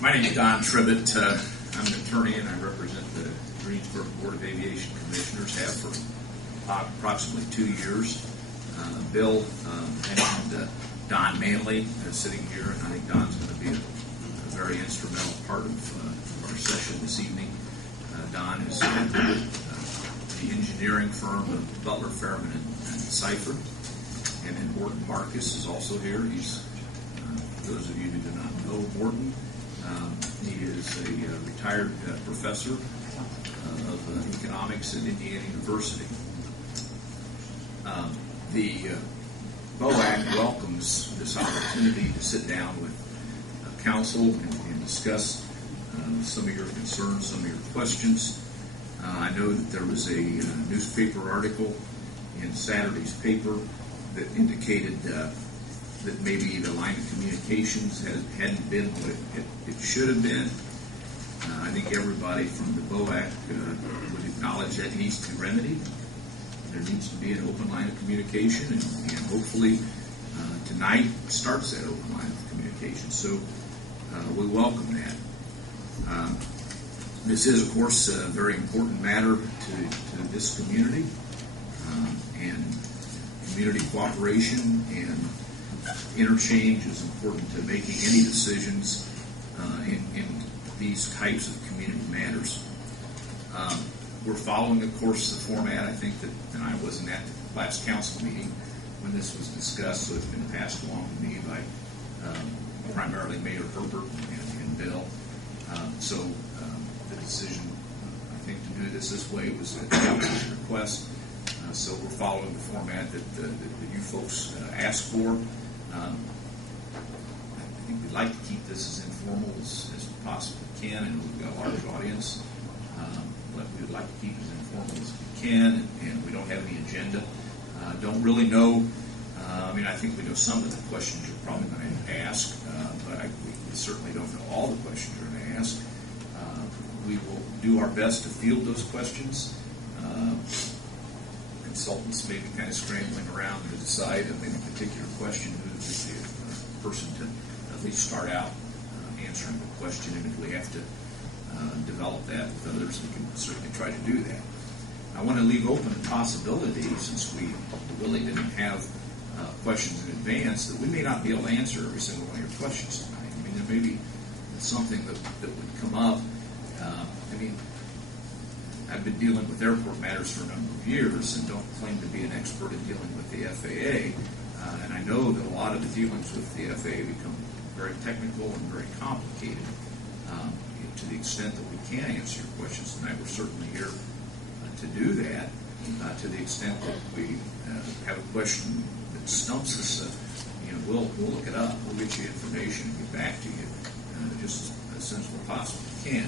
My name is Don Tribbett. I'm an attorney and I represent the Greensburg Board of Aviation Commissioners, have for approximately 2 years. Bill mentioned Don Manley sitting here, and I think Don's going to be a very instrumental part of our session this evening. Don is the engineering firm of Butler, Fairman, and Cipher. And then Morton Marcus is also here. He's, for those of you who do not know Morton, he is a retired professor of economics at Indiana University. The BOAC welcomes this opportunity to sit down with counsel and discuss some of your concerns, some of your questions. I know that there was a newspaper article in Saturday's paper that indicated that maybe the line of communications hadn't been what it should have been. I think everybody from the BOAC would acknowledge that needs to be remedied. There needs to be an open line of communication, and hopefully tonight starts that open line of communication. So we welcome that. This is, of course, a very important matter to this community, and community cooperation and interchange is important to making any decisions in these types of community matters. We're following, of course, the format. I think that, and I wasn't at the last council meeting when this was discussed, so it's been passed along to me by primarily Mayor Herbert and Bill. So the decision, I think, to do this way was a council's request. So we're following the format that you folks asked for. I think we'd like to keep this as informal as we possibly can, and we've got a large audience. But we'd like to keep it as informal as we can, and we don't have any agenda. Don't really know. I think we know some of the questions you're probably going to ask, but we certainly don't know all the questions you're going to ask. We will do our best to field those questions. Consultants may be kind of scrambling around to decide on any particular question who is the person to at least start out answering the question, and if we have to develop that with others, we can certainly try to do that. I want to leave open the possibility, since we really didn't have questions in advance, that we may not be able to answer every single one of your questions tonight. There may be something that would come up. I've been dealing with airport matters for a number of years and don't claim to be an expert in dealing with the FAA. And I know that a lot of the dealings with the FAA become very technical and very complicated. To the extent that we can answer your questions tonight, we're certainly here to do that. To the extent that we have a question that stumps us, we'll look it up. We'll get you information and get back to you just as soon as we possibly can.